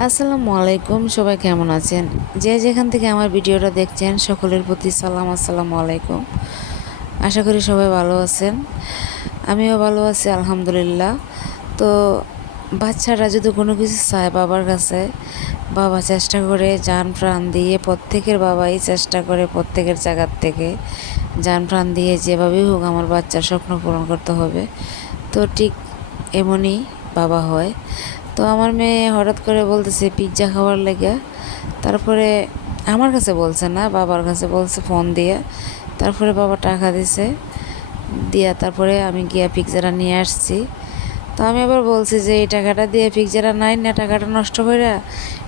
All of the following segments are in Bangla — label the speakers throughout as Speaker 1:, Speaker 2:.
Speaker 1: আসসালামু আলাইকুম, সবাই কেমন আছেন? যে যেখান থেকে আমার ভিডিওটা দেখছেন, সকলের প্রতি সালাম, আসসালামু আলাইকুম। আশা করি সবাই ভালো আছেন। আমিও ভালো আছি, আলহামদুলিল্লাহ। তো বাচ্চারা যদি কোনো কিছু চায় বাবার কাছে বাবা চেষ্টা করে যান প্রাণ দিয়ে প্রত্যেকের বাবাই চেষ্টা করে প্রত্যেকের জায়গার থেকে যান প্রাণ দিয়ে যেভাবেই হোক আমার বাচ্চার স্বপ্ন পূরণ করতে হবে। তো ঠিক এমনই বাবা হয়। তো আমার মেয়ে হঠাৎ করে বলতেছে পিৎজা খাওয়ার লেগে। তারপরে আমার কাছে বলছে না, বাবার কাছে বলছে ফোন দিয়ে। তারপরে বাবা টাকা দিছে, দিয়া তারপরে আমি গিয়া পিৎজাটা নিয়ে আসছি। তো আমি আবার বলছি যে, এই টাকাটা দিয়ে পিৎজাটা নাই না, টাকাটা নষ্ট করে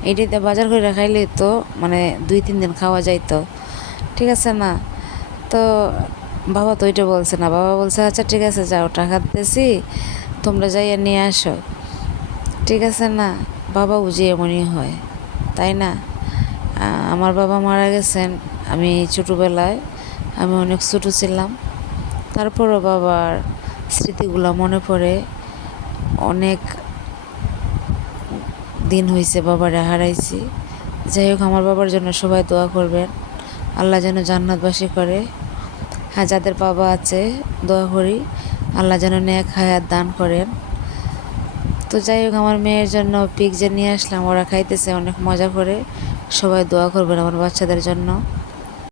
Speaker 1: এইটাতে বাজার করে খাইলে তো মানে দুই তিন দিন খাওয়া যাইতো। ঠিক আছে না? তো বাবা তো ওইটা বলছে না। বাবা বলছে আচ্ছা ঠিক আছে, যাও, টাকা দিতেছি, তোমরা যাইয়া নিয়ে আসো। ঠিক আছে না? বাবা বুঝি এমনই হয়, তাই না? আমার বাবা মারা গেছেন, আমি ছোটোবেলায় আমি অনেক ছোটো ছিলাম। তারপরও বাবার স্মৃতিগুলো মনে পড়ে, অনেক দিন হয়েছে বাবারে হারাইছি। যাই হোক, আমার বাবার জন্য সবাই দোয়া করবেন। আল্লাহ যেন জান্নাতবাসী করে। হ্যাঁ যাদের বাবা আছে, দোয়া করি। আল্লাহ যেন ন্যাক হায়াত দান করেন। তো যাই হোক, আমার মেয়ের জন্য পিকজা নিয়ে আসলাম। ওরা খাইতেছে, অনেক মজা করে। সবাই দোয়া করবেন আমার বাচ্চাদের জন্য।